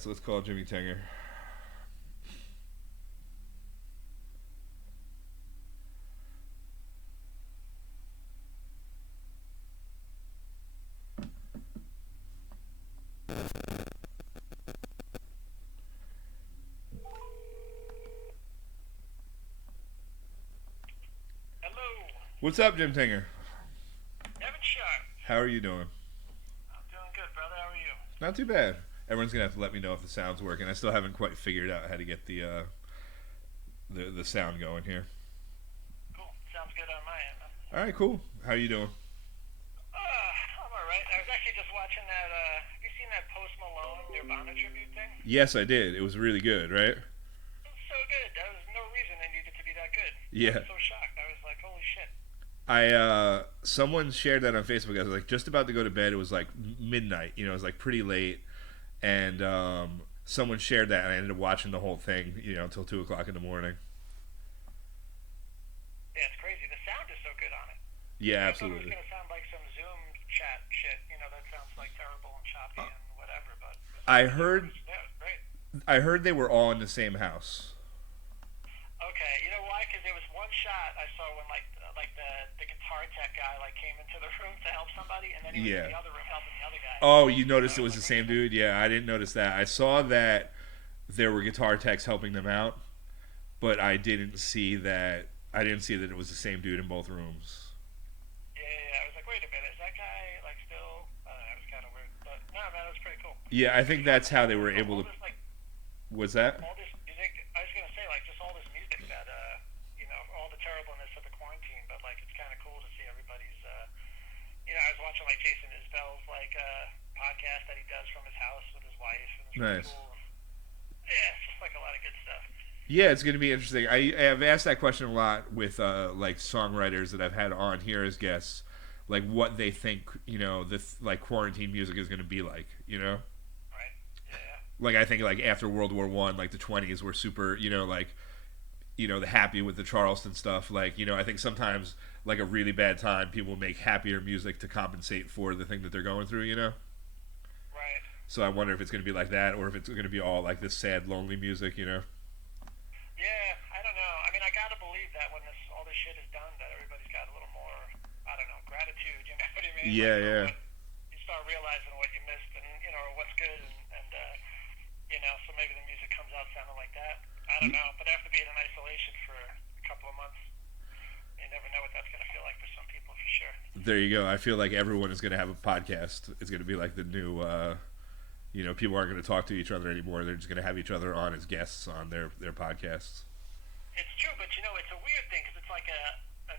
so let's call Jimmy Tinger. Hello, What's up, Jim Tinger? Evan Sharp. How are you doing? I'm doing good, brother. How are you? Not too bad. Everyone's gonna have to let me know if the sound's working. I still haven't quite figured out how to get the sound going here. Cool. Sounds good on my end. All right, cool. How are you doing? I'm alright. I was actually just watching that, have you seen that Post Malone Nirvana tribute thing? Yes, I did. It was really good, right? It was so good. There was no reason it needed to be that good. I Yeah. was so shocked. I was like, holy shit. I someone shared that on Facebook. I was like just about to go to bed. It was like midnight. You know, it was like pretty late, and someone shared that, and I ended up watching the whole thing. You know, until 2 o'clock in the morning. Yeah, it's crazy. The sound is so good on it. Yeah, I thought it was absolutely. going to sound like some Zoom chat shit. That sounds like terrible and choppy and whatever, but I it heard was, yeah, it was great. I heard they were all in the same house. Okay, you know why? Because there was one shot I saw when like the guitar tech guy like came into the room to help somebody, and then he was in Yeah. the other room helping the other guy. Oh, you And noticed I it was was like, the wait a same minute. dude? Yeah, I didn't notice that. I saw that there were guitar techs helping them out, but I didn't see that it was the same dude in both rooms. Yeah, yeah, yeah. I was like, wait a minute, is that guy like still? I don't know, it was kind of weird, but no, man, it was pretty cool. Yeah, I think that's how they were Also, able all to. this like Was that? all this music. I was gonna say like just all this music that all the terribleness of the quarantine, but like it's kind of cool to see everybody's. I was watching like Jason Isbell's like podcast that he does from his house with his wife, and it's really Nice. cool. Yeah, it's just like a lot of good stuff. Yeah, it's going to be interesting. I've asked that question a lot with like songwriters that I've had on here as guests, like what they think this like quarantine music is going to be like. Right? Yeah. Like I think like after World War I, like the 20s were super. Like the happy with the Charleston stuff. Like I think sometimes like a really bad time, people make happier music to compensate for the thing that they're going through. Right. So I wonder if it's going to be like that, or if it's going to be all like this sad, lonely music. Yeah, I don't know. I mean, I gotta believe that when all this shit is done, that everybody's got a little more, I don't know, gratitude. You know what I mean? Like Yeah, for yeah. what you start realizing what you missed, and or what's good, and so maybe the music comes out sounding like that. I don't know, but after being in isolation for a couple of months, you never know what that's gonna feel like for some people, for sure. There you go. I feel like everyone is going to have a podcast. It's going to be like the new, people aren't going to talk to each other anymore. They're just going to have each other on as guests on their podcasts. It's true, but it's a weird thing because it's like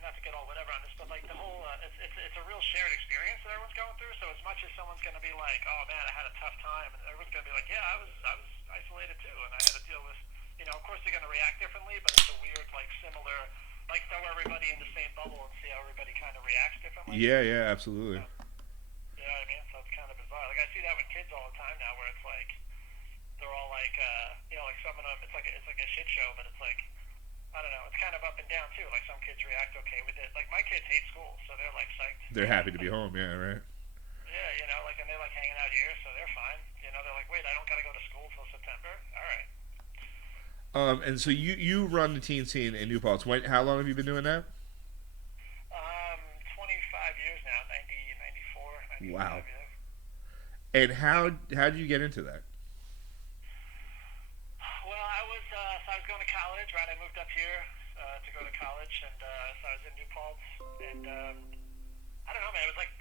not to get all whatever on this, but like the whole, it's a real shared experience that everyone's going through. So as much as someone's going to be like, oh man, I had a tough time, and everyone's going to be like, yeah, I was isolated too, and I had to deal with, of course they're going to react differently, but it's a weird like similar, like throw everybody in the same bubble and see how everybody kind of reacts differently. Yeah, yeah, absolutely. You know what I mean? So it's kind of bizarre. Like I see that with kids all the time now, where it's like they're all like, like some of them, it's like a shit show, but it's like I don't know. It's kind of up and down too. Like some kids react okay with it. Like my kids hate school, so they're like psyched. They're happy to be home. Yeah, right. Yeah, and they're like hanging out here, so they're fine. They're like, wait, I don't gotta go to school till September. All right. And so you run the teen scene in New Paltz. How long have you been doing that? 25 years now, 90, 94, 95. Wow. Yeah. And how did you get into that? Well, I was going to college, right? I moved up here to go to college, and so I was in New Paltz, and I don't know, man. It was like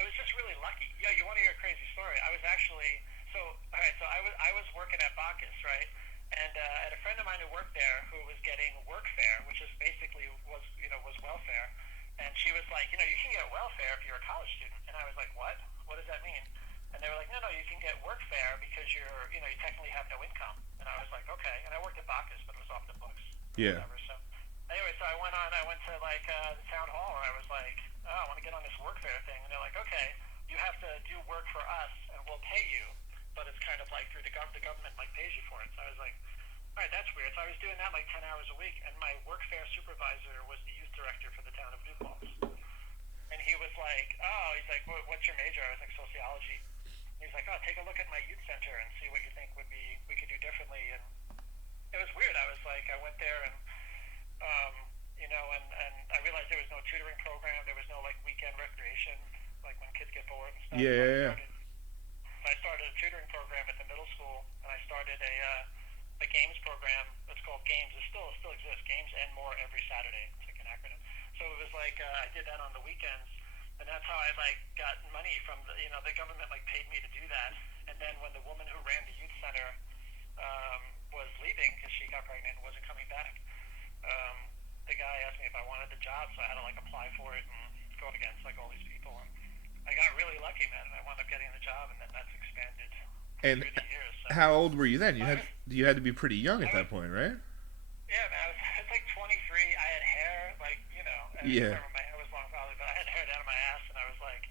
it was just really lucky. Yeah, you want to hear a crazy story? I was actually all right. So I was working at Bacchus, right? And I had a friend of mine who worked there who was getting workfare, which is basically was welfare. And she was like, you can get welfare if you're a college student. And I was like, what? What does that mean? And they were like, no, no, you can get workfare because you technically have no income. And I was like, okay. And I worked at Bacchus, but it was off the books or Yeah. whatever. So anyway, so I went to like the town hall, and I was like, oh, I want to get on this workfare thing. And they're like, okay, you have to do work for us, and we'll pay you, but it's kind of like through the government like pays you for it. So I was like, all right, that's weird. So I was doing that like 10 hours a week, and my workfare supervisor was the youth director for the town of New Paltz. And he was like, he's like, what's your major? I was like, sociology. He's like, oh, take a look at my youth center and see what you think would weekend recreation, like when kids get bored and stuff. Yeah, yeah, yeah. I started a tutoring program at the middle school, and I started a games program that's called Games. It still exists. Games and More every Saturday. It's like an acronym. So it was like I did that on the weekends, and that's how I like got money from the government like paid me to do that. And then when the woman who ran the youth center was leaving because she got pregnant and wasn't coming back, um, the guy asked me if I wanted the job, so I had to like apply for it and go against like all these people. And I got really lucky, man, and I wound up getting the job, and then that's expanded And through the years. So how old were you then? I was, You had to be pretty young I at was that point, right? yeah, man, I was like 23. I had hair, like I don't Yeah. remember my hair was long probably, but I had hair down to my ass, and I was like,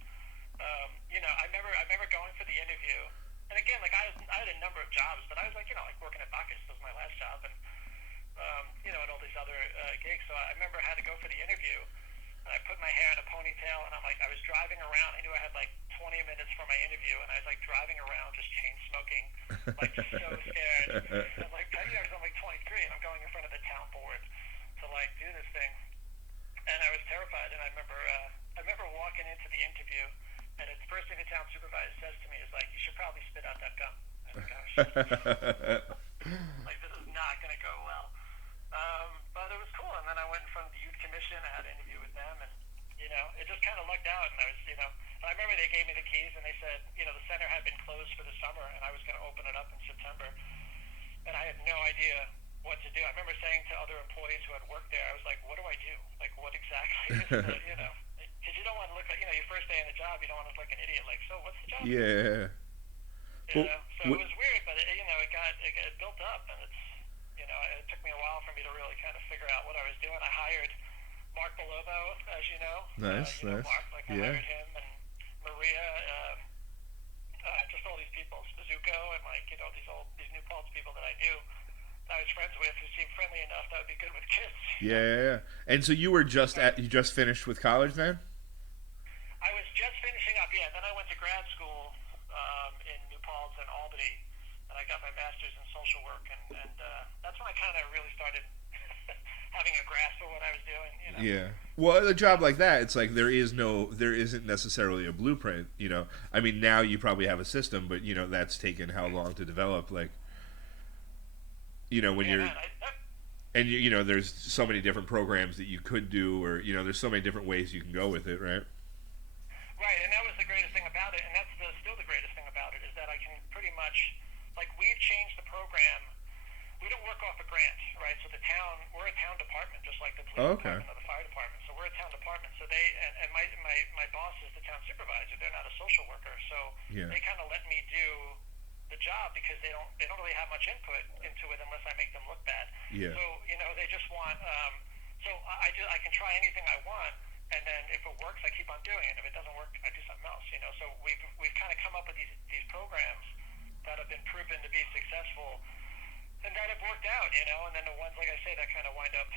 I remember going for the interview, and again, like I had a number of jobs, but I was like, like working at Bacchus was my last job, and and all these other gigs. So I remember I had to go for the interview, and I put my hair in a ponytail, and I was driving around. I knew I had like 20 minutes for my interview, and I was like driving around just chain smoking, like so scared. And like, I'm like 23, and I'm going in front of the town board to like do this thing, and I was terrified. And I remember walking into the interview, and the first thing the town supervisor says to me is like, "You should probably spit out that gum." I was like, "Oh shit, like this is not gonna go well." But it was cool, and then I went in front of the youth commission. I had an interview with them, and it just kind of lucked out. And I was, and I remember they gave me the keys, and they said, the center had been closed for the summer, and I was going to open it up in September, and I had no idea what to do. I remember saying to other employees who had worked there, I was like, "What do I do? Like, what exactly is the, because you don't want to look like, your first day on the job, you don't want to look like an idiot. Like, so what's the job? Yeah. You Well, know, so it was weird, but it built up, and it took me a while for me to really kind of figure out what I was doing. I hired Mark Belovo, as you know. nice, nice. Mark, like I Yeah. hired him and Maria, just all these people, Spazuko, and like these New Paltz people that I knew, that I was friends with, who seemed friendly enough that would be good with kids. Yeah, yeah, yeah. And so you just finished with college then? I was just finishing up, yeah. Then I went to grad school in New Paltz and Albany, and I got my master's in social work, and that's when I kind of really started having a grasp of what I was doing. Yeah. Well, a job like that, it's like there isn't necessarily a blueprint. I mean, now you probably have a system, but that's taken how long to develop. Like, when Yeah, you're man. and there's so many different programs that you could do, or there's so many different ways you can go with it, right? Right, and that was the greatest thing about it, and that's still the greatest thing about it, is that I can pretty much, like, we've changed the program. We don't work off a grant, right? So we're a town department, just like the police Oh, okay. department or the fire department. So we're a town department. So and my boss is the town supervisor. They're not a social worker, so Yeah. they kind of let me do the job because they don't really have much input into it unless I make them look bad. Yeah. So they just want. So I can try anything I want, and then if it works, I keep on doing it. If it doesn't work, I do something else. So we've kind of come up with these programs that have been proven to be successful and that have worked out. And then the ones, like I say, that kind of wind up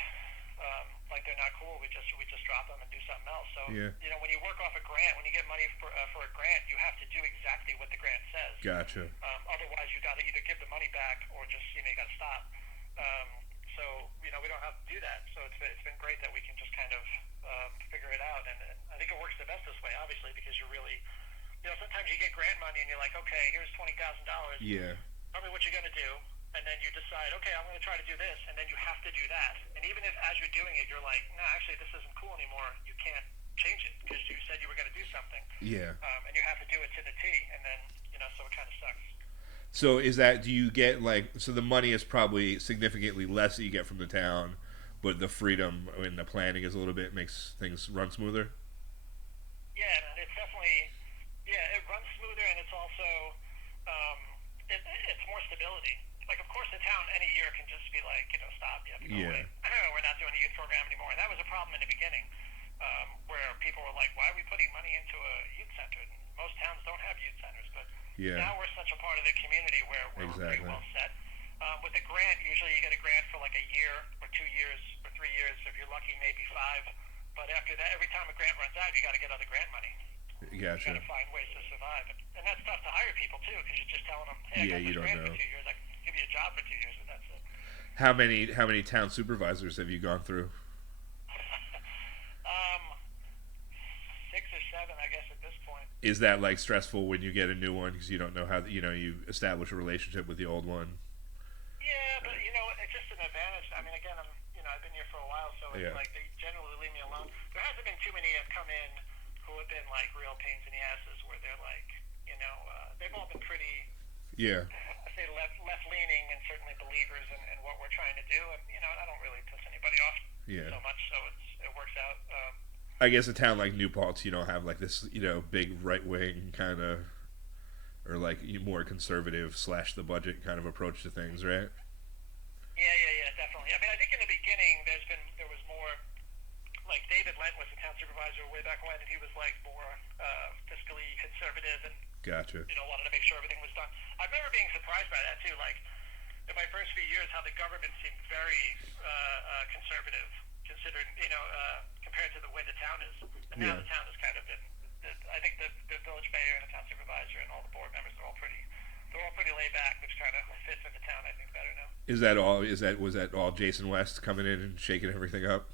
like they're not cool. We just drop them and do something else. So Yeah. when you work off a grant, when you get money for a grant, you have to do exactly what the grant says. Gotcha. Otherwise, you got to either give the money back or just you got to stop. So we don't have to do that. So it's been great that we can just kind of figure it out, and I think it works the best this way, obviously, because you're really sometimes you get grant money and you're like, okay, here's $20,000. Yeah. Tell me what you're gonna do, and then you decide, okay, I'm gonna try to do this, and then you have to do that. And even if as you're doing it, you're like, no, actually, this isn't cool anymore. You can't change it because you said you were gonna do something. Yeah. And you have to do it to the T, and then so it kind of sucks. So do you get so the money is probably significantly less that you get from the town, but the freedom and the planning is a little bit makes things run smoother? Yeah, man, it's definitely it runs smoother, and it's also it's more stability. Like, of course, the town any year can just be like, stop, you have to go Yeah. away. We're not doing a youth program anymore, and that was a problem in the beginning, where people were like, why are we putting money into a youth center? And most towns don't have youth centers, but Yeah. now we're such a part of the community where we're pretty Exactly. well set. With a grant, usually you get a grant for like a year or 2 years or 3 years. If you're lucky, maybe 5. But after that, every time a grant runs out, you got to get other grant money. You got Gotcha. to find ways to survive, and that's tough to hire people too, because you're just telling them, "Hey, I Yeah, got you this don't grant know. for 2 years. I can give you a job for 2 years, but that's it." How many town supervisors have you gone through? um, 6 or Is that like stressful when you get a new one because you don't know how you establish a relationship with the old one? Yeah, but it's just an advantage. I mean, again, I've been here for a while, so it's Yeah. like they generally leave me alone. There hasn't been too many have come in who have been like real pains in the asses, where they're like, they've all been pretty, Yeah. I say left leaning, and certainly believers in what we're trying to do, and I don't really piss anybody off Yeah. so much, so it works out. I guess a town like New Paltz, you don't have like this, big right wing kind of, or like more conservative slash the budget kind of approach to things, right? Yeah, yeah, yeah, definitely. I mean, I think in the beginning there was more like David Lent was the town supervisor way back when, and he was like more fiscally conservative and Gotcha. wanted to make sure everything was done. I remember being surprised by that too. Like in my first few years, how the government seemed very conservative, considered compared to the way the town is. And now Yeah. the town has kind of been. I think the village mayor and the town supervisor and all the board members they're all pretty laid back, which kind of fits with the town I think better now. Is that all? Was that all Jason West coming in and shaking everything up?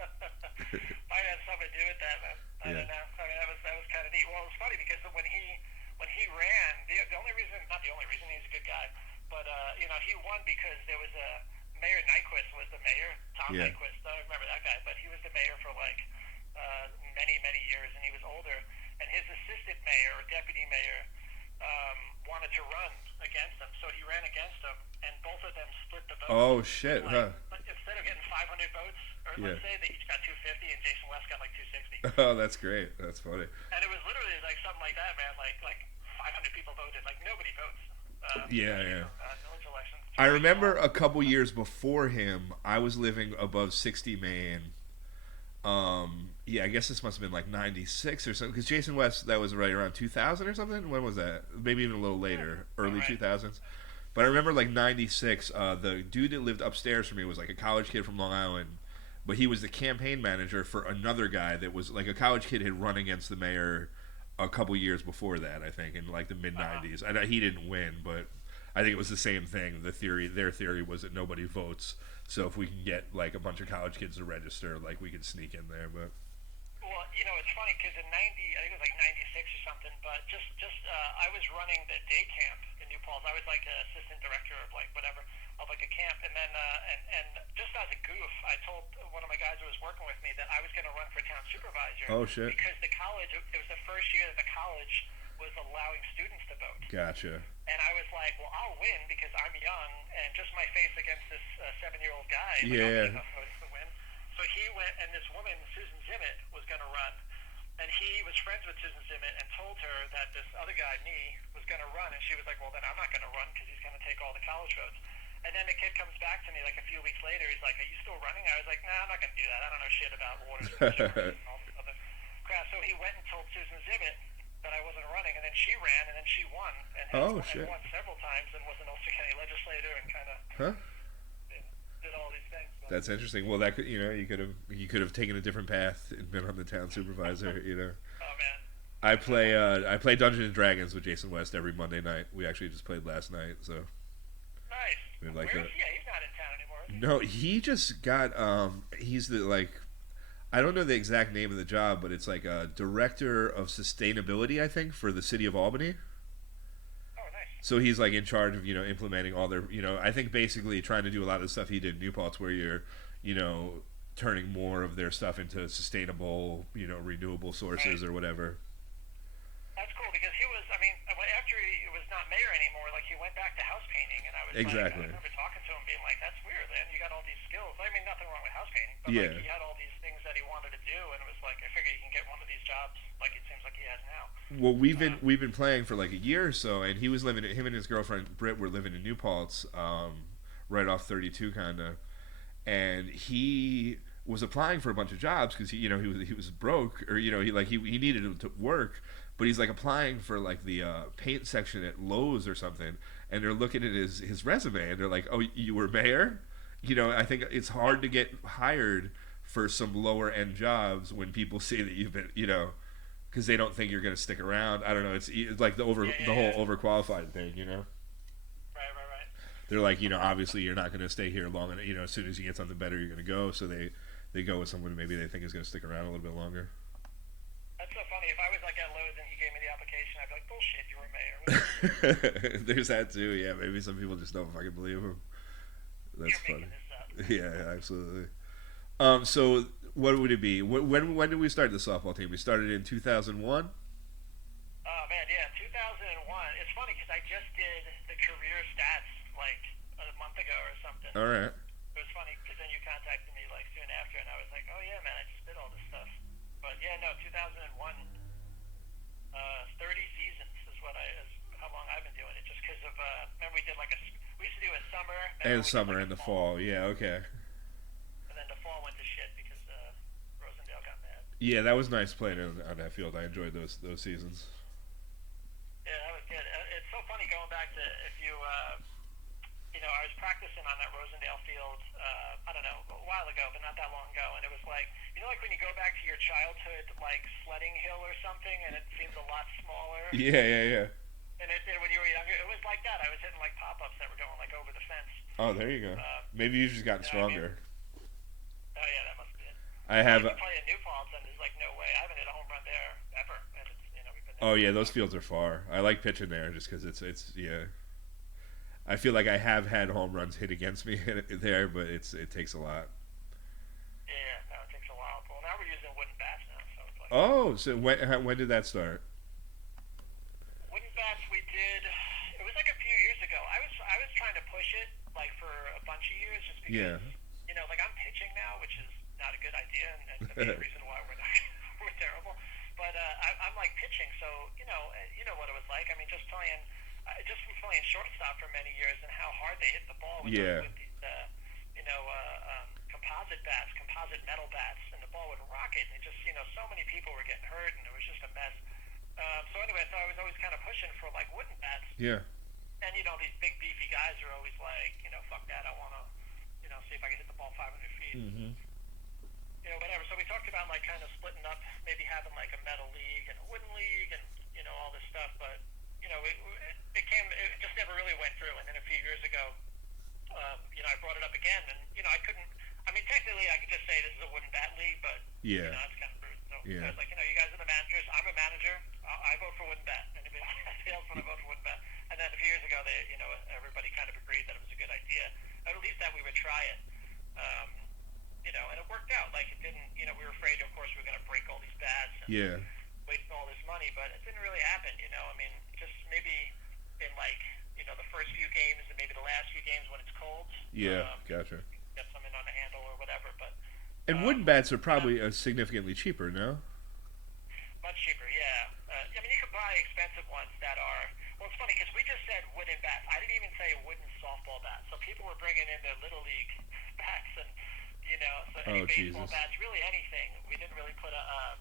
Might have something to do with that, man. I Yeah. don't know. I mean, that was kind of neat. Well, it was funny because when he ran, the only reason, not the only reason, he's a good guy, but he won because there was a Mayor Nyquist was the mayor, Tom Yeah. Nyquist. I don't remember that guy, but he was the mayor for like many years, and he was older. And his assistant mayor or deputy mayor wanted to run against him, so he ran against him, and both of them split the vote. Oh shit, Like, huh? but instead of getting 500 votes, or Yeah. let's say they each got 250, and Jason West got like 260. Oh, that's great. That's funny. And it was literally like something like that, man. Like 500 people voted. Like nobody votes. Yeah, especially yeah. for, village elections. It's I really remember small. a couple years before him, I was living above 60 Main. Yeah, I guess this must have been like 96 or something. Because Jason West, that was right around 2000 or something? When was that? Maybe even a little later, early Right. 2000s. But I remember like 96, the dude that lived upstairs from me was like a college kid from Long Island. But he was the campaign manager for another guy that was like a college kid had run against the mayor a couple years before that, I think, in like the mid 90s. I know he didn't win, but I think it was the same thing. Their theory was that nobody votes. So if we can get like a bunch of college kids to register, like we could sneak in there. But Well, it's funny because in '90, I think it was like '96 or something. But just I was running the day camp in New Paltz. I was like an assistant director of like whatever of like a camp, and then and just as a goof, I told one of my guys who was working with me that I was going to run for town supervisor. Oh, shit. Because the college, it was the first year that the college was allowing students to vote. gotcha. And I was like, well, I'll win because I'm young, and just my face against this 7-year-old guy, like, I'll Yeah. get enough votes to win. So he went, and this woman, Susan Zimmett, was going to run. And he was friends with Susan Zimmett and told her that this other guy, me, was going to run. And she was like, well, then I'm not going to run because he's going to take all the college votes. And then the kid comes back to me like a few weeks later. He's like, are you still running? I was like, nah, I'm not going to do that. I don't know shit about water and all this other crap. So he went and told Susan Zimmett that I wasn't running, and then she ran, and then she won, and Oh, and shit. won several times, and was an Ulster County legislator, and kind of Huh? did all these things. But, That's interesting. Well, that could you could have taken a different path and been on the town supervisor. oh man, I play Dungeons and Dragons with Jason West every Monday night. We actually just played last night, so nice. we have like Where a. is he? Yeah, he's not in town anymore. Is he? No, he just got. He's the like. I don't know the exact name of the job, but it's like a director of sustainability, I think, for the city of Albany. Oh, nice. So he's like in charge of implementing all their I think basically trying to do a lot of the stuff he did in New Paltz, where you're turning more of their stuff into sustainable renewable sources or whatever. That's cool because he was. I mean, after he was not mayor anymore, like he went back to house painting, and I was Exactly. Like, I remember talking to him, being like, "That's weird, man. You got all these skills. I mean, nothing wrong with house painting, but Yeah. like he had all these things that he wanted to do, and it was like, I figured he can get one of these jobs, like it seems like he has now." Well, we've been playing for like a year or so, and him and his girlfriend Britt were living in New Paltz, right off 32 kind of, and he was applying for a bunch of jobs because he was broke, or he needed to work, but he's like applying for like the paint section at Lowe's or something, and they're looking at his resume and they're like, oh, you were mayor. I think it's hard to get hired for some lower end jobs when people see that you've been because they don't think you're going to stick around. I don't know. It's like the whole overqualified thing. Right. They're like, obviously you're not going to stay here long enough. As soon as you get something better, you're going to go. So they go with someone maybe they think is going to stick around a little bit longer. That's so funny. funny. If I was like at Lowe's and he gave me the application, I'd be like, bullshit, you were mayor. What are you doing? There's that too. Yeah, maybe some people just don't fucking believe him. That's You're funny. making this up. Yeah, absolutely. So what would it be? When did we start the softball team? We started in 2001. Oh man, yeah, 2001. It's funny because I just did the career stats like a month ago or something. All right. It was funny because then you contacted me like soon after, and I was like, oh yeah, man, I just did all this stuff. But yeah, no, 2001, 30 seasons is how long I've been doing it. Just because of remember we did like we used to do a summer And we did summer like and a the fall. Yeah. Okay. and then the fall went to shit because Rosendale got mad. Yeah, that was nice playing on that field. I enjoyed those seasons. Yeah, that was good. It's so funny going back to if you I was practicing on that Rosendale field, I don't know, a while ago, but not that long ago, and it was like, like when you go back to your childhood, like sledding hill or something, and it seems a lot smaller. Yeah, yeah, yeah. And when you were younger, it was like that. I was hitting like pop-ups that were going like over the fence. Oh, there you go. Maybe you've just gotten stronger. Oh yeah, that must be it. I have. You play in New Paltz, and there's like no way. I haven't hit a home run there ever, and it's we've been there. Oh yeah, those fields are far. I like pitching there just because it's yeah. I feel like I have had home runs hit against me there, but it takes a lot. Yeah, no, it takes a while. Well, now we're using wooden bats now, so it's like. Oh, so when did that start? Wooden bats we did. It was like a few years ago. I was trying to push it like for a bunch of years just because like I'm pitching now, which is not a good idea, and could be the reason why we're not we're terrible. But I'm like pitching, so you know what it was like. I mean, just from playing shortstop for many years and how hard they hit the ball with these composite bats, composite metal bats, and the ball would rocket, and it just so many people were getting hurt, and it was just a mess. So anyway, so I was always kind of pushing for like wooden bats. Yeah. And these big beefy guys are always like, fuck that, I want to, see if I can hit the ball 500 feet. Mm-hmm. Whatever. So we talked about like kind of splitting up, maybe having like a metal league and a wooden league, and all this stuff. But it just never really went through. And then a few years ago, I brought it up again, and I couldn't. I mean, technically, I could just say this is a wooden bat league, but it's kind of rude. So I was like, you guys are the managers. I'm a manager. I vote for wooden bat. Anybody else want to vote for wooden bat? And then a few years ago, everybody kind of agreed that it was a good idea. At least that we would try it. And it worked out. Like it didn't. We were afraid, of course, we were going to break all these bats and waste all this money, but it didn't really happen. I mean, just maybe in like the first few games and maybe the last few games when it's cold. Yeah, gotcha. Get something on the handle or whatever, but. And wooden bats are probably significantly cheaper, no? Much cheaper, yeah. I mean, you could buy expensive ones that are. Well, it's funny because we just said wooden bats. I didn't even say wooden softball bats. So people were bringing in their little league bats and so any baseball bats, really anything. We didn't really put a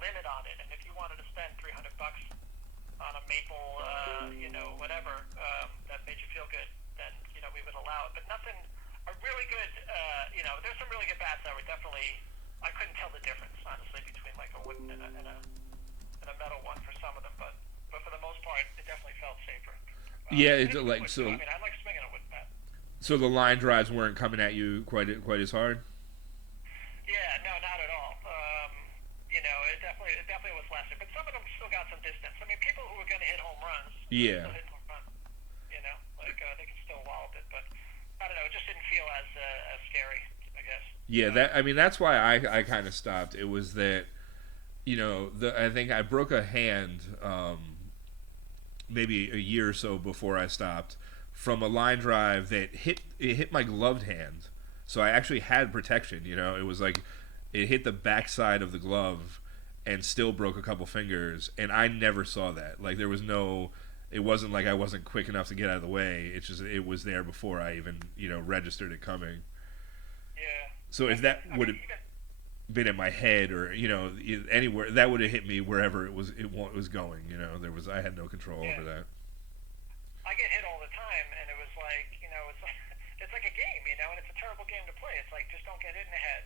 limit on it. And if you wanted to spend $300 on a maple, whatever that made you feel good, then we would allow it. But nothing. A really good, there's some really good bats that were definitely. I couldn't tell the difference honestly between like a wooden and a metal one for some of them, but for the most part, it definitely felt safer. It's like so. I mean, I like swinging a wooden bat. So the line drives weren't coming at you quite as hard. Yeah, no, not at all. It definitely was lesser, but some of them still got some distance. I mean, people who were going to hit home runs, still hit home runs. They could still wallop it, but I don't know. It just didn't feel as scary, I guess. Yeah, that's why I kind of stopped. It was that, I think I broke a hand maybe a year or so before I stopped from a line drive that hit my gloved hand. So I actually had protection. It was like it hit the backside of the glove and still broke a couple fingers, and I never saw that. Like there was no. It wasn't like I wasn't quick enough to get out of the way. It's just it was there before I even registered it coming. Yeah. So if that would have been in my head or anywhere, that would have hit me wherever it was going. I had no control over that. I get hit all the time, and it was like it's like a game, and it's a terrible game to play. It's like just don't get hit in the head.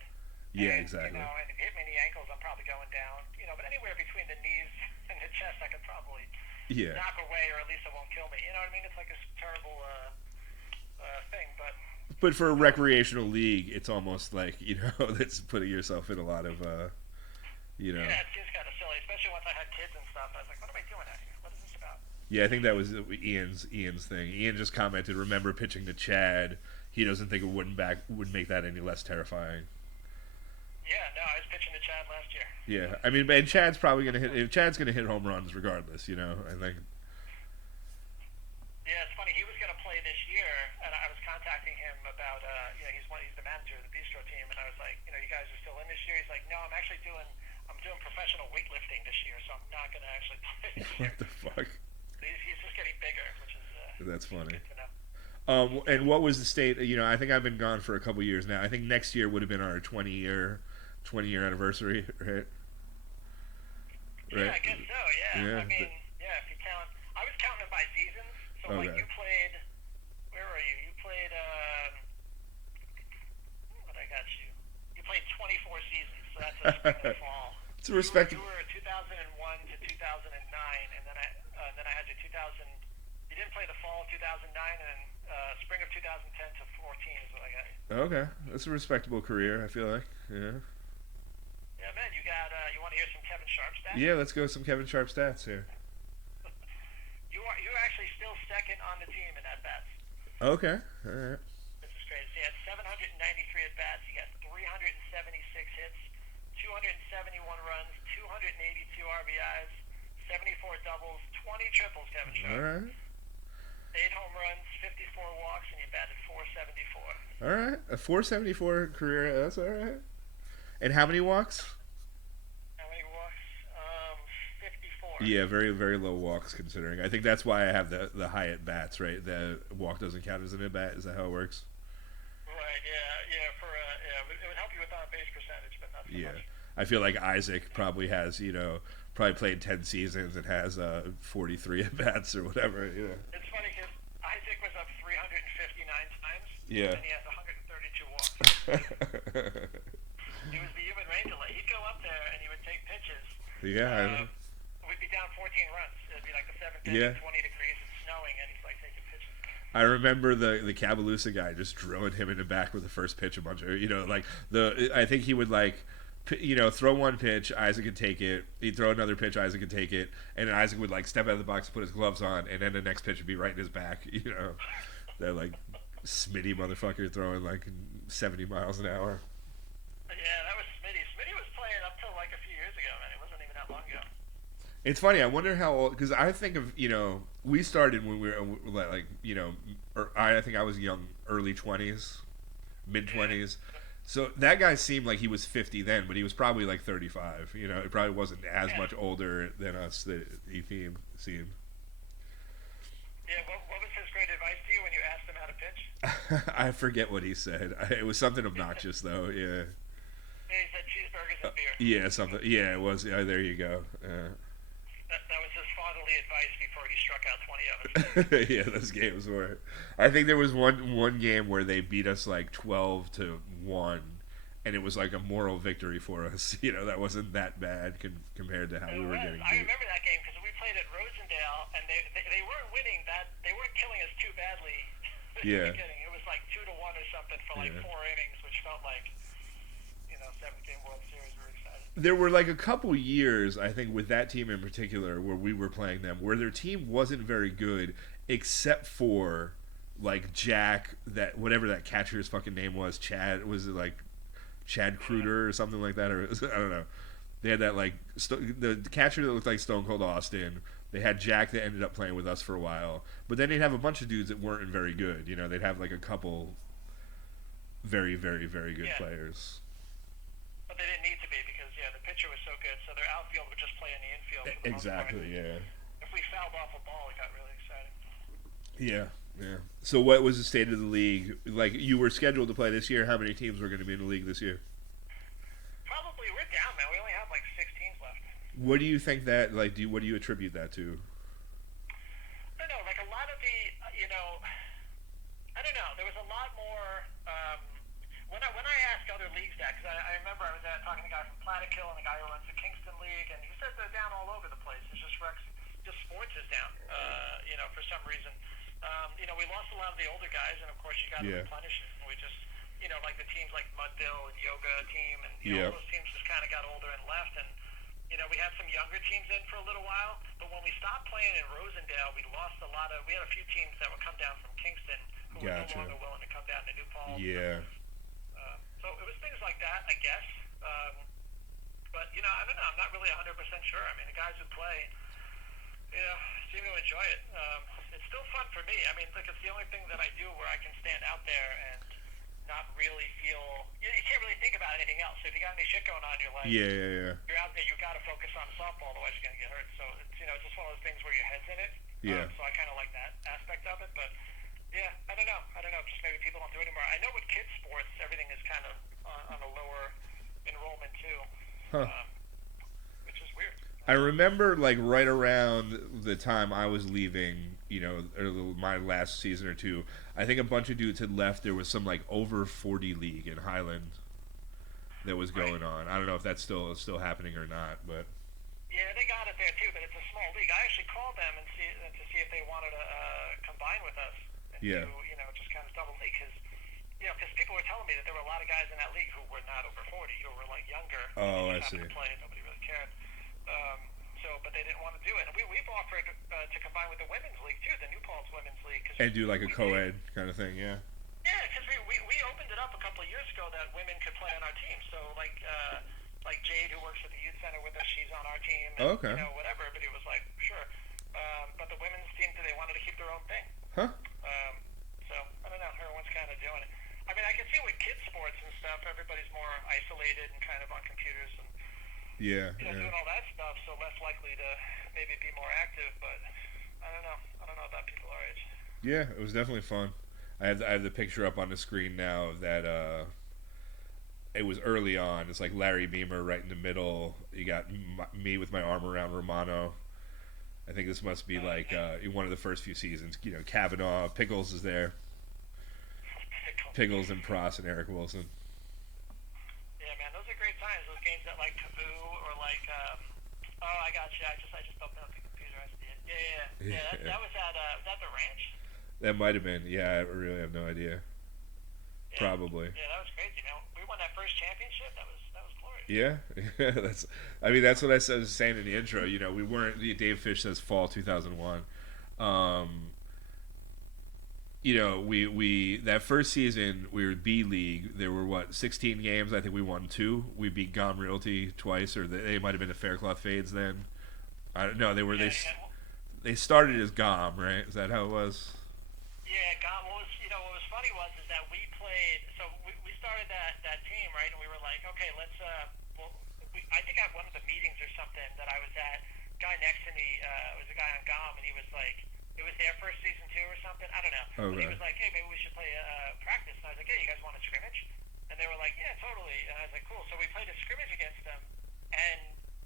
Yeah, and, exactly. And if you hit me in the ankles, I'm probably going down. But anywhere between the knees and the chest, I could probably knock away, or at least it won't kill me. You know what I mean? It's like a terrible thing, but. But for a recreational league, it's almost like that's putting yourself in a lot of. Yeah, it seems kind of silly, especially I was like, what am I doing out here? What is this about? Yeah, I think that was Ian's thing. Ian just commented, "Remember pitching to Chad? He doesn't think it would make that any less terrifying." Yeah, no, I was pitching to Chad last year. Yeah, I mean, and Chad's probably gonna hit. Chad's gonna hit home runs regardless. I think. Yeah, it's funny. He was going to play this year, and I was contacting him about, he's the manager of the Bistro team, and I was like, you guys are still in this year. He's like, no, I'm doing professional weightlifting this year, so I'm not going to actually play this year. What the fuck? He's just getting bigger, which is That's funny. good to know. And what was the state? I think I've been gone for a couple years now. I think next year would have been our 20-year anniversary, right? Yeah, I guess so. Yeah. I mean, yeah. If you count, I was counting them by seasons. So Okay. like you played, where were you? You played. What I got you? You played 24 seasons. So that's a spring and fall. It's a respectable. You were 2001 to 2009, and then I had you 2000. You didn't play the fall of 2009, and spring of 2010 to 14 is what I got you. Okay, that's a respectable career. I feel like. Yeah. Yeah, man. You got. You want to hear some Kevin Sharp stats? Yeah, let's go with some Kevin Sharp stats here. You're actually still second on the team in at bats. Okay, all right. This is crazy. You had 793 at bats. You got 376 hits, 271 runs, 282 RBIs, 74 doubles, 20 triples. Kevin Sharp. All right. 8 home runs, 54 walks, and you batted .474. All right, a 474 career. That's all right. And how many walks? How many walks? 54. Yeah, very very low walks considering. I think that's why I have the high at bats. Right, the walk doesn't count as an at bat. Is that how it works? Right. Yeah. It would help you with on base percentage, but not so much. I feel like Isaac probably has probably played 10 seasons and has 43 at bats or whatever. It's funny because Isaac was up 359 times. Yeah. And he has 132 walks. He was the human ranger. He'd go up there and he would take pitches. Yeah. We'd be down 14 runs. It'd be like the 7th Yeah. inning, 20 degrees, it's snowing, and he's like taking pitches. I remember the Cabalusa guy just drilling him in the back with the first pitch a bunch of I think he would throw one pitch, Isaac could take it. He'd throw another pitch, Isaac could take it, and then Isaac would step out of the box, put his gloves on, and then the next pitch would be right in his back. That Smitty motherfucker throwing 70 miles an hour. Yeah, that was Smitty. Smitty was playing up till a few years ago, man. It wasn't even that long ago. It's funny. I wonder how old, because I think of we started when we were I think I was young, early 20s, mid 20s. So that guy seemed like he was 50 then, but he was probably 35. It probably wasn't as much older than us that he seemed. Yeah, what was his great advice to you when you asked him how to pitch? I forget what he said. It was something obnoxious though. Yeah. He said cheeseburgers and beer. Yeah, something. Yeah, it was. There you go. That was his fatherly advice before he struck out 20 of us. Yeah, those games were. I think there was one game where they beat us 12-1, and it was a moral victory for us. That wasn't that bad compared to how we were getting beat. I remember that game because we played at Rosendale, and they weren't winning that. They weren't killing us too badly. Yeah. In the beginning. It was 2-1 or something for 4 innings, which felt like 7-game World Series. We were excited. There were a couple years, I think, with that team in particular, where we were playing them, where their team wasn't very good, except for Jack, that whatever that catcher's fucking name was, Chad, was it Chad Kruger or something like that, or I don't know. They had that the catcher that looked like Stone Cold Austin. They had Jack that ended up playing with us for a while, but then they'd have a bunch of dudes that weren't very good. They'd have a couple very, very, very good players. But they didn't need to be because the pitcher was so good, so their outfield would just play in the infield. For the Exactly. most part. Yeah. If we fouled off a ball, it got really exciting. Yeah. Yeah. So what was the state of the league? You were scheduled to play this year. How many teams were going to be in the league this year? Probably we're down, man. We only have 6 teams left. What do you think that what do you attribute that to? I don't know. A lot of the I don't know. There was a lot more when I asked other leagues that, because I remember I was talking to a guy from Plattekill and a guy who runs the Kingston League, and he said they're down all over the place. It's just sports is down. For some reason. We lost a lot of the older guys, and of course you got to replenish it. And we just, the teams like Mudville and Yoga team, and all those teams just kind of got older and left. And we had some younger teams in for a little while, but when we stopped playing in Rosendale, we lost a lot of. We had a few teams that would come down from Kingston who were no Gotcha. longer willing to come down to New Paltz. Yeah. So it was things like that, I guess. But I don't know. I'm not really 100% sure. I mean, the guys who play, seem to enjoy it. It's still fun for me. I mean, look, it's the only thing that I do where I can stand out there and not really feel. You can't really think about anything else. So if you got any shit going on, you're like, Yeah, yeah, yeah. you're out there. You got to focus on softball, otherwise you're gonna get hurt. So it's just one of those things where your head's in it. Yeah. So I kind of like that aspect of it, but. Yeah, I don't know. Just maybe people don't do it anymore. I know with kids sports, everything is kind of on a lower enrollment too, Huh. which is weird. I remember like right around the time I was leaving, or my last season or two. I think a bunch of dudes had left. There was some like over 40 league in Highland that was Right. going on. I don't know if that's still happening or not, but Yeah, they got it there too, but it's a small league. I actually called them and to see if they wanted to combine with us and yeah. do just kind of double league because people were telling me that there were a lot of guys in that league who were not over 40, who were like younger. Oh, I Just see. happened to play, and nobody really cared. But they didn't want to do it. And we've offered to combine with the women's league too, the New Paltz women's league. Cause And do like a we co-ed kind of thing, yeah. Yeah, because we opened it up a couple of years ago that women could play on our team. So like Jade, who works at the youth center with us, she's on our team. And, Oh, okay. Whatever. But it was like sure. But the women's team, they wanted to keep their own thing. Huh? So I don't know. Everyone's kind of doing it. I mean, I can see with kids sports and stuff, everybody's more isolated and kind of on computers and Yeah, yeah. doing all that stuff, so less likely to maybe be more active. But I don't know. I don't know about people our age. Yeah, it was definitely fun. I have the picture up on the screen now of that it was early on. It's like Larry Beamer right in the middle. You got me with my arm around Romano. I think this must be like in one of the first few seasons. Kavanaugh, Pickles is there. Pickles and Pross and Eric Wilson. Yeah, man, those are great times. Those games at like Kaboo or like, oh, I got you. I just opened up the computer. I see it. Yeah. That was at the ranch. That might have been. Yeah, I really have no idea. Yeah. Probably. Yeah, that was crazy, man. We won that first championship. That was glorious. Yeah, that's. I mean, that's what I was saying in the intro. We weren't. Dave Fish says fall 2001. We that first season we were B League. There were 16 games. I think we won 2. We beat Gom Realty twice, or they might have been the Faircloth Fades then. I don't know. They were they started as Gom, right? Is that how it was? Yeah, God, what was funny is that we played. So we started that team, right? And we were like, okay, let's. I think at one of the meetings or something that I was at, guy next to me was a guy on GOM, and he was like, it was their first season too or something. I don't know. Okay. But he was like, hey, maybe we should play practice. And I was like, hey, you guys want a scrimmage? And they were like, yeah, totally. And I was like, cool. So we played a scrimmage against them, and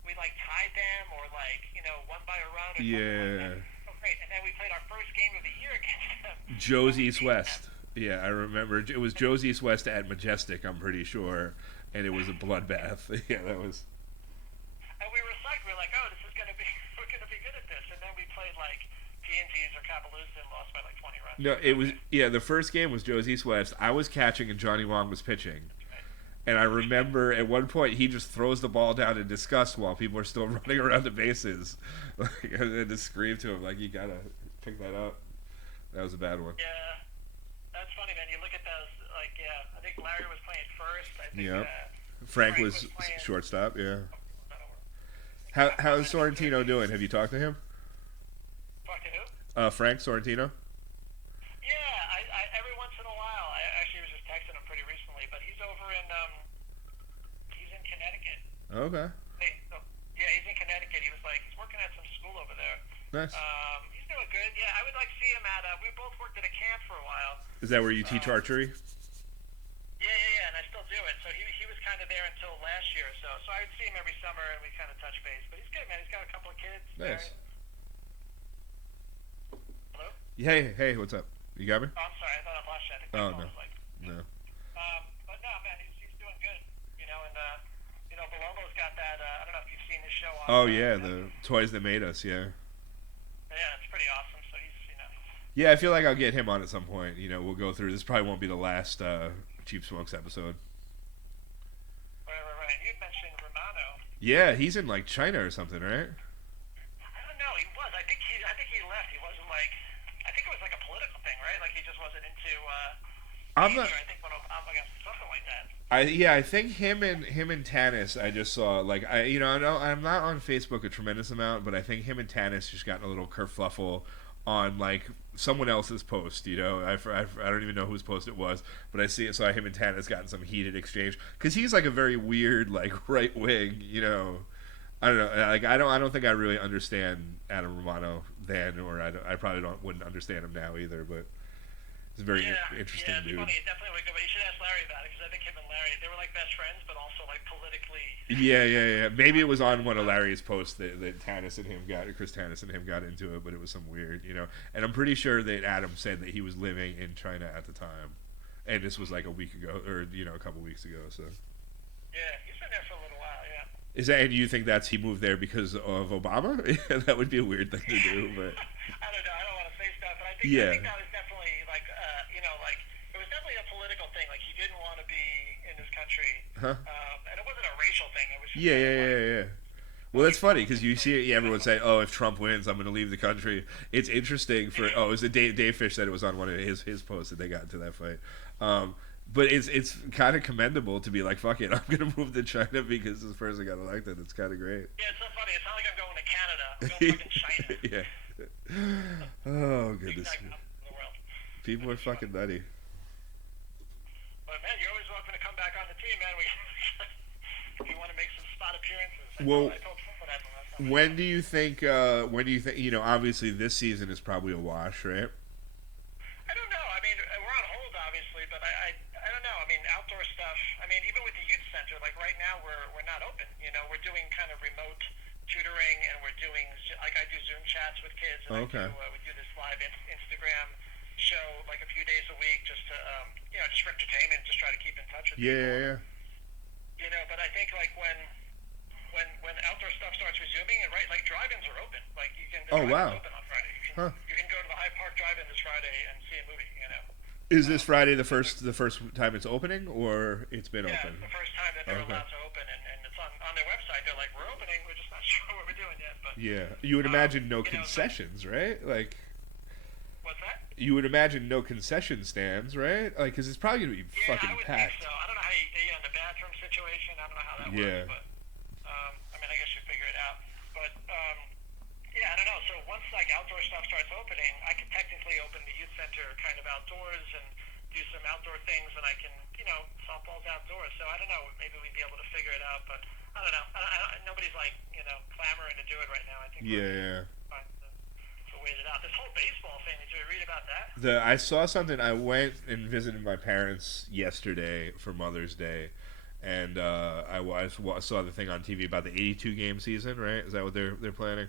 we like tied them or like won by a run or something like that. Oh, great. And then we played our first game of the year against them. Joe's East West. Yeah, I remember. It was Joe's East West at Majestic, I'm pretty sure. And it was a bloodbath. Yeah, that was. And we were psyched. We were like, oh, we're going to be good at this. And then we played like P&G's or Capalooza and lost by like 20 runs. No, it was. Yeah, the first game was Joe's East West. I was catching and Johnny Wong was pitching. And I remember at one point he just throws the ball down in disgust while people are still running around the bases. And then just scream to him, like, you got to pick that up. That was a bad one. Yeah. That's funny, man. You look at those, like, yeah, I think Larry was playing first. I think Yep. Frank was playing shortstop, yeah. How's Sorrentino doing? Have you talked to him? Talk to who? Frank Sorrentino? Yeah, I every once in a while. I actually was just texting him pretty recently, but he's over he's in Connecticut. Okay. Yeah, he's in Connecticut. He was like, he's working at some school over there. Nice. He's doing good. Yeah, I would like to see him at. We both worked at a camp for a while. Is that where you teach archery? Yeah, and I still do it. So he was kind of there until last year or so. So I would see him every summer, and we kind of touch base. But he's good, man. He's got a couple of kids. Nice. Hello? Hey, what's up? You got me? Oh, I'm sorry. I thought I lost you. I think Oh, my phone no. was like. No. But no, man, he's doing good. And Bellomo's got that. I don't know if you've seen his show on. Oh, yeah, the Toys That Made Us, yeah. Yeah, it's pretty awesome. So he's. Yeah, I feel like I'll get him on at some point. We'll go through. This probably won't be the last Cheap Smokes episode. Right. You mentioned Romano. Yeah, he's in like China or something, right? I don't know. He was. I think he left. He wasn't like. I think it was like a political thing, right? Like he just wasn't into I'm being not. here. I think when Obama got something like that. I think him and Tanis I just saw like I'm not on Facebook a tremendous amount, but I think him and Tanis just got in a little kerfluffle on like someone else's post. I don't even know whose post it was, but I saw him and Tanis got in some heated exchange because he's like a very weird like right wing. I don't know. Like I don't think I really understand Adam Romano then, or I probably don't wouldn't understand him now either. But he's a very Yeah, interesting yeah, it's dude. funny. It definitely would go. But you should ask Larry about it because I think him and Larry, they were like best friends, but also like politically. Yeah, yeah, yeah. Maybe it was on one of Larry's posts that Tanis and him got, Chris Tanis and him got into it, but it was some weird. And I'm pretty sure that Adam said that he was living in China at the time, and this was like a week ago, or a couple weeks ago. So Yeah, he's been there for a little while. Yeah. is that? And you think that's he moved there because of Obama? That would be a weird thing to do, but I don't know. I don't want to say stuff, but I yeah, think that was definitely like like it was definitely a political thing. Like he didn't want to be in this country, huh? and it wasn't a racial thing. It was just Yeah, kind yeah, of like yeah, yeah. Well, that's funny because you see everyone say, "Oh, if Trump wins, I'm going to leave the country." It's interesting for it was Dave Fish said it was on one of his posts that they got into that fight. But it's kind of commendable to be like, "Fuck it, I'm going to move to China because this person got elected." It's kind of great. yeah, it's so funny. It's not like I'm going to Canada. I'm going to fucking China. Yeah. Oh The goodness, exact opposite of the world. people are fucking nutty. But man, you're always welcome to come back on the team, man. If you want to make some spot appearances. Well, I told someone that the last time. when do you think? When do you think? Obviously this season is probably a wash, right? I don't know. I mean, we're on hold, obviously, but I don't know. I mean, outdoor stuff. I mean, even with the youth center, like right now, we're not open. We're doing kind of remote tutoring, and we're doing like I do Zoom chats with kids, and Okay. we do this live Instagram show like a few days a week, just to just for entertainment, just try to keep in touch with Yeah, people. yeah, yeah. But I think like when outdoor stuff starts resuming, and right, like drive-ins are open. Like the Oh drive-ins wow. open on Friday. Huh. You can go to the Hyde Park Drive-In this Friday and see a movie. Is this Friday the first time it's opening, or it's been Yeah, open? it's the first time that they're Okay. allowed to open, and it's on their website. They're like, we're opening, we're just not sure what we're doing yet. But Yeah, you would imagine no you know, concessions, right? Like what's that? you would imagine no concession stands, right? Like, because it's probably gonna be Yeah, I fucking would think packed. so. I don't know how in the bathroom situation. I don't know how that Yeah. works, but I mean, I guess you figure it out. But yeah, I don't know. So once like outdoor stuff starts opening, I can technically open the youth center kind of outdoors and do some outdoor things, and I can softball's outdoors. So I don't know. Maybe we'd be able to figure it out, but I don't know. Nobody's like clamoring to do it right now. I think Yeah, we're yeah. fine to wait it out. This whole baseball thing. Did you read about that? I saw something. I went and visited my parents yesterday for Mother's Day, and saw the thing on TV about the 82 game season. Right? Is that what they're planning?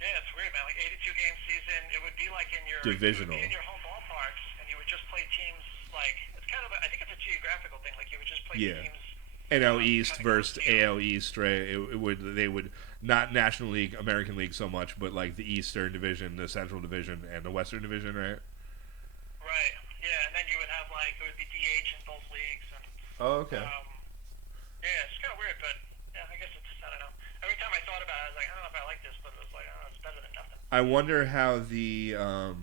Yeah, it's weird, man. Like 82 game season, it would be like in your Divisional. It would be in your home ballparks, and you would just play teams. Like it's kind of I think it's a geographical thing. Like you would just play Yeah. teams. NL East Kind of versus AL East, right? They would not National League, American League so much, but like the Eastern Division, the Central Division, and the Western Division, right? Right. Yeah, and then you would have like it would be DH in both leagues, and Oh, okay. yeah, it's kind of weird, but yeah, I guess it's I don't know. Every time I thought about it, I was like, I don't know if I like this, but it was like, oh, it's better than nothing. I wonder how the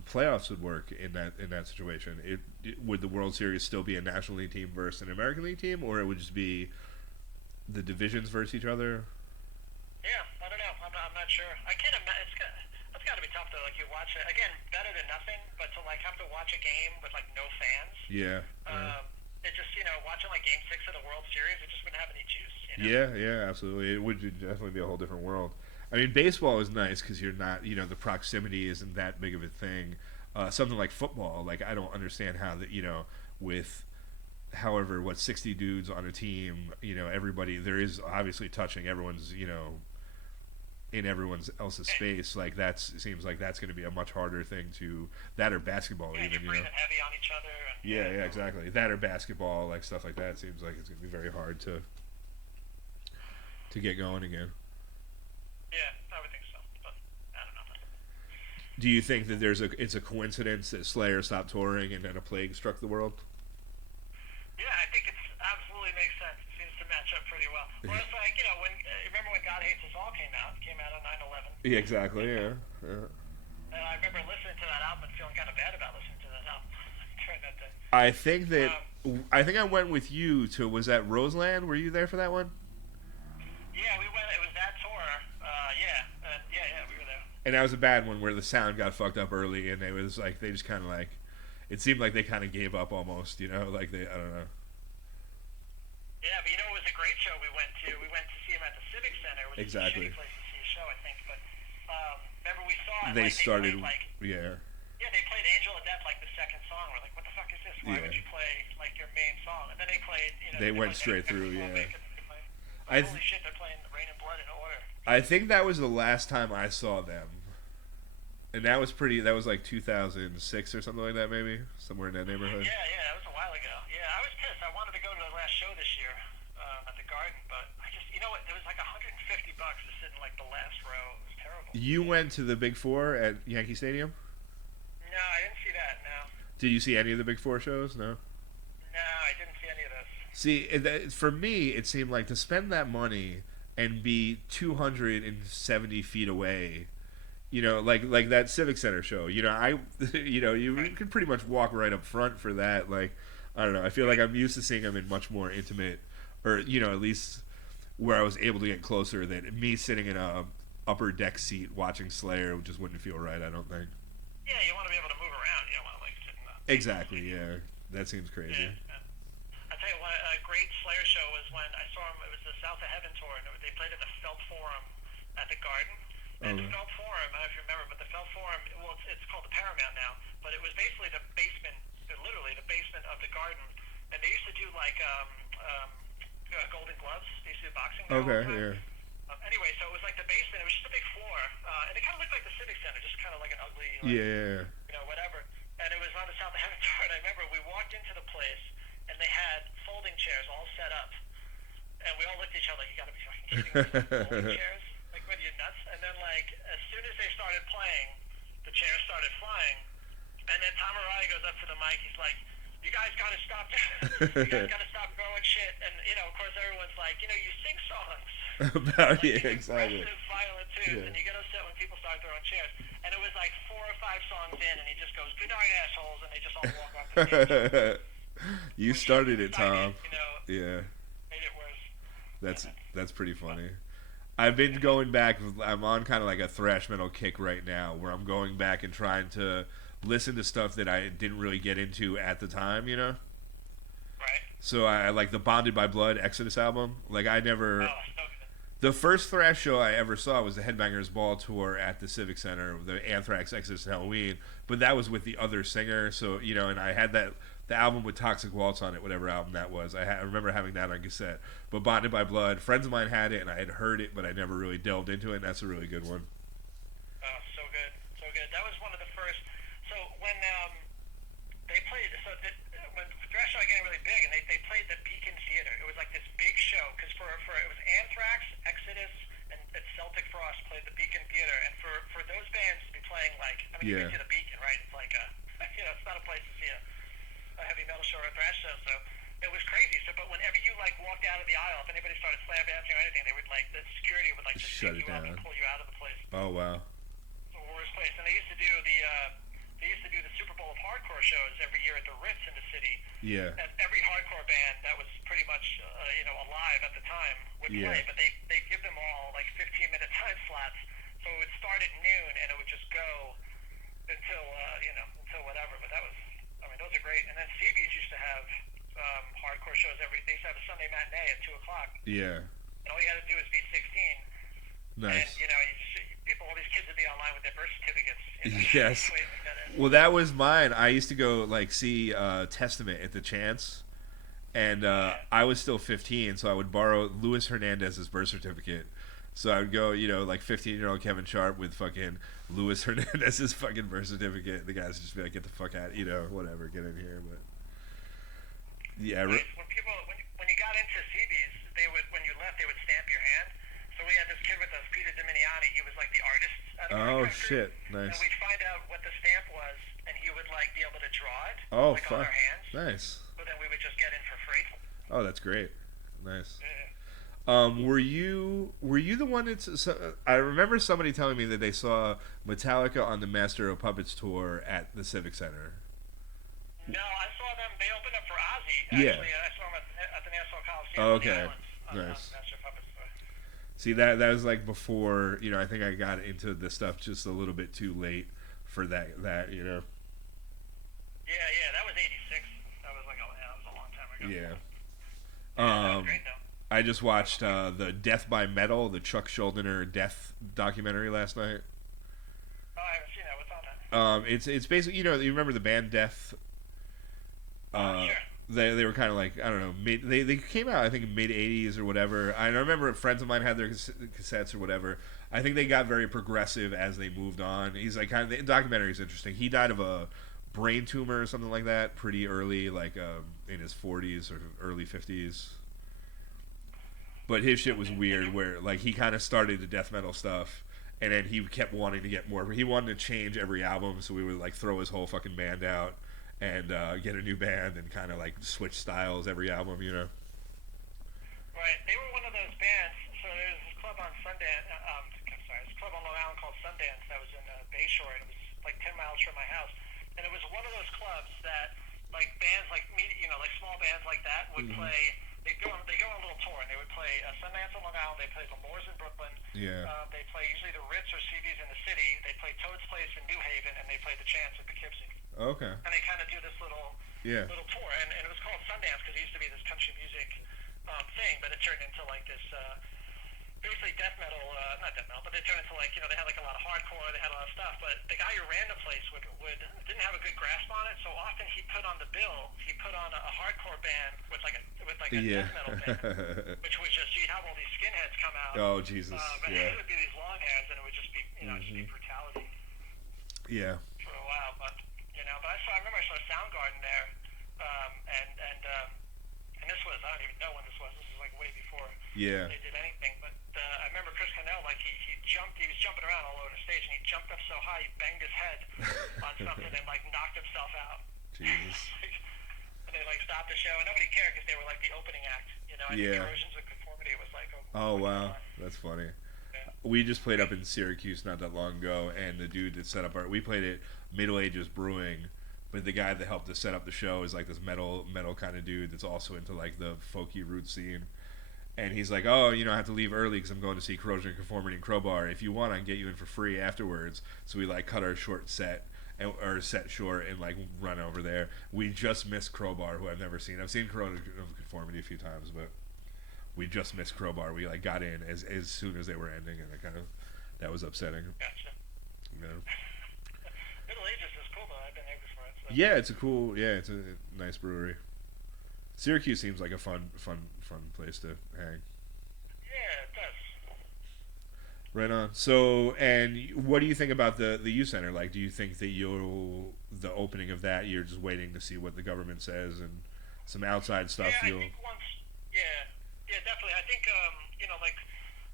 playoffs would work in that situation. Would the World Series still be a National League team versus an American League team, or it would just be the divisions versus each other? Yeah, I don't know. I'm not sure. I can't imagine. That's got to be tough though. Like you watch it again, better than nothing. But to like have to watch a game with like no fans, Yeah. it just watching like Game 6 of the World Series, it just wouldn't have any juice. Yeah, yeah, absolutely. It would definitely be a whole different world. I mean, baseball is nice because you're not, the proximity isn't that big of a thing. Something like football, like I don't understand how that, with however 60 dudes on a team, everybody there is obviously touching everyone's, in everyone's else's space. Like seems like that's going to be a much harder thing to that or basketball Yeah, even, you're breathing heavy on each other. And, Yeah, exactly. That or basketball, like stuff like that, seems like it's going to be very hard to get going again. Yeah, I would think so. But I don't know. Do you think that it's a coincidence that Slayer stopped touring and then a plague struck the world? Yeah, I think it's absolutely makes sense. It seems to match match up pretty well. Well, it's like, when remember when God Hates Us All came out on 9/11. Yeah, exactly. Yeah. Yeah. And I remember listening to that album and feeling kind of bad about listening to that album during that day. I think that Um, I think I went with you to was that Roseland? Were you there for that one? yeah, we went. It was that tour. Yeah, we were there. And that was a bad one where the sound got fucked up early, and it was like they just kind of like it seemed like they kind of gave up almost, like they I don't know. Yeah, but it was a great show we went to. We went to see him at the Civic Center, which Exactly. is a shitty place to see a show, I think. But remember we saw it. They Like, started, they played, like, yeah, yeah, they played Angel of Death like the second song. We're like, what the fuck is this? Why Yeah. would you play like your main song? And then they played. They went played straight every through, song yeah. they could play. I Like, th- holy shit, they're playing Rain and Blood in order. I think that was the last time I saw them, and that was like 2006 or something like that, maybe somewhere in that neighborhood. Yeah, that was a while ago. Yeah, I was pissed. I wanted to go to the last show this year at the Garden, but I just, what? It was like $150 to sit in like the last row. It was terrible. You went to the Big Four at Yankee Stadium. No, I didn't see that. No, Did you see any of the Big Four shows? No. no, I didn't see any of this. See, for me, it seemed like to spend that money and be 270 feet away. Like that Civic Center show. You can pretty much walk right up front for that. Like, I don't know. I feel like I'm used to seeing them in much more intimate, or at least where I was able to get closer than me sitting in a upper deck seat watching Slayer just wouldn't feel right. I don't think. Yeah, you want to be able to move around. You don't want to like sit in the. Exactly. Yeah, that seems crazy. Yeah. I tell you what, a great Slayer show was when I saw them. It was the South of Heaven tour, and they played at the Felt Forum at the Garden. And the Felt Forum, I don't know if you remember, but the Felt Forum, well, it's called the Paramount now, but it was basically the basement, literally the basement of the Garden. And they used to do like Golden Gloves. They used to do boxing. Okay. Yeah. Anyway, so it was like the basement. It was just a big floor, and it kind of looked like the Civic Center, just kind of like an ugly, like, Yeah. Whatever. And it was on the South of Heaven tour, and I remember we walked into the place, and they had folding chairs all set up, and we all looked at each other like, you gotta be fucking kidding me. Folding chairs? Like, what are you, nuts? And then, like, as soon as they started playing, the chairs started flying, and then Tom Araya goes up to the mic, he's like, you guys gotta stop you guys gotta stop throwing shit. And, of course everyone's like, you sing songs. About Like, yeah, exactly. aggressive, violent tunes, Yeah. and you get upset when people start throwing chairs. And it was like 4 or 5 songs in, and he just goes, good night, assholes, and they just all walk off the stage. You Which started it, excited, Tom. made Yeah, it worse. that's pretty funny. I've been going back. I'm on kind of like a thrash metal kick right now, where I'm going back and trying to listen to stuff that I didn't really get into at the time. Right? So I like the Bonded by Blood Exodus album. Like I never. Oh, so good. The first thrash show I ever saw was the Headbangers Ball tour at the Civic Center, the Anthrax Exodus and Halloween. But that was with the other singer, so and I had the album with Toxic Waltz on it, whatever album that was. I remember having that on cassette. But Bonded by Blood, friends of mine had it, and I had heard it, but I never really delved into it. And that's a really good one. Oh, so good, so good. That was one of the first. So when they played, when thrash started getting really big, and they played the Beacon Theater. It was like this big show because for it was Anthrax, Exodus, and Celtic Frost played the Beacon Theater, and for those bands to be playing you've been to the Beacon, right? It's like it's not a place to see a heavy metal show or a thrash show, so it was crazy. So, but whenever you walked out of the aisle, if anybody started slam dancing or anything, they would the security would just Shut pick it you up down. and pull you out of the place. Oh wow. The worst place. And they used to do the Super Bowl of hardcore shows every year at the Ritz in the city. Yeah. And every hardcore band that was pretty much alive at the time would Yeah. play, but they give them all 15-minute time slots. So it would start at noon and it would just go until until whatever. But that was, those are great. And then CB's used to have hardcore shows they used to have a Sunday matinee at 2:00. Yeah. And all you had to do was be 16. Nice. And all these kids would be online with their birth certificates. Yes. waiting to get in. Well, that was mine. I used to go see Testament at the Chance, and I was still 15, so I would borrow Luis Hernandez's birth certificate. So I would go, 15-year-old Kevin Sharp with fucking Luis Hernandez's fucking birth certificate. The guys would just be like, get the fuck out, whatever, get in here. But yeah, When you got into CB's, when you left, they would stamp your hand. So we had this kid with us, Peter Dominiani. He was the artist out of our country. Shit, nice. And we'd find out what the stamp was, and he would be able to draw it. Oh, on fuck. our hands. Nice. So then we would just get in for free. Oh, that's great. Nice. Yeah. Were you the one that's? So, I remember somebody telling me that they saw Metallica on the Master of Puppets tour at the Civic Center. No, I saw them. They opened up for Ozzy. Yeah. Actually, I saw them at the Nassau Coliseum Oh, on the okay. islands on Nice. Master Puppets tour. See, that was like before. I think I got into the stuff just a little bit too late for that. Yeah, yeah, that was '86. That was like that was a long time ago. Yeah. Yeah, that was Um, great though. I just watched the Death by Metal, the Chuck Schuldiner death documentary last night. Oh, I haven't seen that. What's on that? It's basically you remember the band Death. Uh, Sure. they were kind of like I don't know they came out I think mid '80s or whatever. I remember friends of mine had their cassettes or whatever. I think they got very progressive as they moved on. He's like kind of the documentary is interesting. He died of a brain tumor or something like that pretty early, like in his 40s or early 50s. But his shit was weird, where like he kind of started the death metal stuff, and then he kept wanting to get more. He wanted to change every album, so we would like throw his whole fucking band out and get a new band and kind of like switch styles every album. Right. They were one of those bands. So there's this club on Sundance. Sorry, this club on Long Island called Sundance that was in Bayshore, and it was like 10 miles from my house. And it was one of those clubs that like bands like me, like small bands like that would Mm-hmm. play. They go on a little tour, and they would play Sundance on Long Island. They play L'Amour's in Brooklyn. Yeah. They play usually the Ritz or CB's in the city. They play Toad's Place in New Haven, and they play the Chance at Poughkeepsie. Okay. And they kind of do this little Yeah. little tour, and it was called Sundance because it used to be this country music thing, but it turned into like this basically death metal, not death metal, but they turned into like they had like a lot of hardcore, they had a lot of stuff, but the guy who ran the place would didn't have a good grasp on it, so often he put on the bill, he put on a hardcore band with like a Yeah. death metal band, which was just you'd have all these skinheads come out, Oh Jesus. and Yeah. it would be these long hairs, and it would just be just be Mm-hmm. brutality Yeah. for a while, but I remember I saw Soundgarden there, and this was I don't even know when this was. This was like way before Yeah. they did anything. But I remember Chris Cornell, like he jumped, he was jumping around all over the stage, and he jumped up so high, he banged his head on something and like knocked himself out. Jesus. And they like stopped the show, and nobody cared because they were like the opening act. I think Yeah. Corrosions of Conformity was like, Oh what's wow, going on? that's funny. Yeah. We just played up in Syracuse not that long ago, and the dude that set up we played at Middle Ages Brewing, but the guy that helped us set up the show is like this metal kind of dude that's also into like the folky root scene. And he's like, oh, I have to leave early because I'm going to see Corrosion of Conformity and Crowbar. If you want, I can get you in for free afterwards. So we like cut our short set or set short and like run over there. We just missed Crowbar, who I've never seen. I've seen Corrosion of Conformity a few times, but we just missed Crowbar. We like got in as soon as they were ending, and that was upsetting. Gotcha. You know? Middle Ages is cool though. I've been there before. Yeah, it's a nice brewery. Syracuse seems like a fun place to hang. Yeah, it does. Right on. So, and what do you think about the U Center? Like, do you think that the opening of that, you're just waiting to see what the government says and some outside stuff? Yeah, I think once. Yeah, definitely. I think like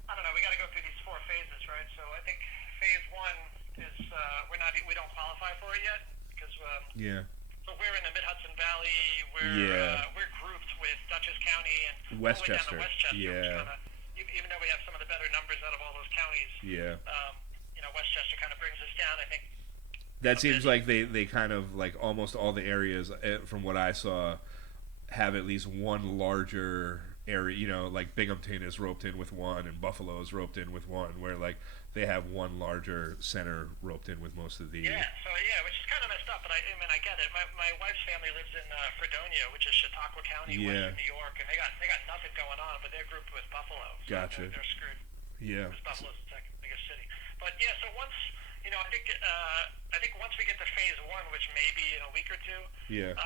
I don't know. We got to go through these 4 phases, right? So I think phase 1 is we don't qualify for it yet because Yeah. so we're in the Mid Hudson Valley. We're grouped with Dutchess County and all the way down Westchester. to Westchester. Yeah. Which kinda, even though we have some of the better numbers out of all those counties, Yeah. Westchester kind of brings us down. I think. That seems like they kind of like almost all the areas from what I saw have at least one larger area. Like Binghamton is roped in with one, and Buffalo is roped in with one. Where like they have one larger center roped in with most of the. Yeah, which is kind of messed up, but I mean, I get it. My wife's family lives in Fredonia, which is Chautauqua County, western New York, and they got nothing going on, but they're grouped with Buffalo. So Gotcha. They're screwed. Yeah. Because Buffalo's the second biggest city. But yeah, so once I think once we get to phase 1, which may be in a week or 2, Yeah.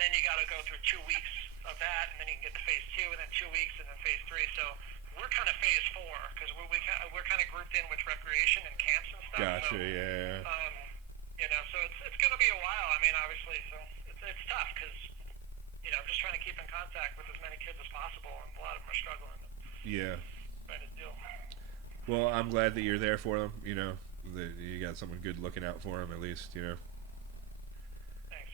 then you got to go through 2 weeks of that, and then you can get to phase 2, and then 2 weeks, and then phase 3. So we're kind of phase 4 because we're kind of grouped in with recreation and camps and stuff. Gotcha. So, Yeah. so it's going to be a while. I mean, obviously, so it's tough because I'm just trying to keep in contact with as many kids as possible, and a lot of them are struggling. Yeah. Trying to deal. Well, I'm glad that you're there for them. That you got someone good looking out for them at least. Thanks.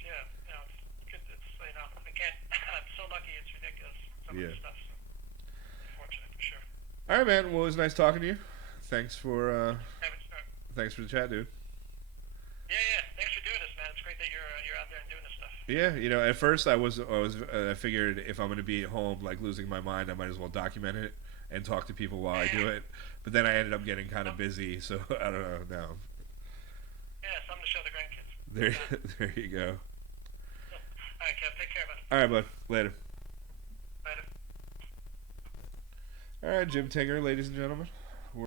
Yeah. It's good. It's I can't. I'm so lucky. It's ridiculous. Some of the stuff. So fortunate for sure. All right, man. Well, it was nice talking to you. Thanks for uh, Have it start. thanks for the chat, dude. Yeah, yeah. Thanks for doing this, man. It's great that you're out there and doing this stuff. Yeah, at first I figured if I'm gonna be at home like losing my mind, I might as well document it and talk to people while I do it. But then I ended up getting kind of busy, so I don't know. Now Yeah, something to show the grandkids. there, there you go. All right, Kev. Take care, man. All right, bud. Later. Later. All right, Jim Tinger, ladies and gentlemen.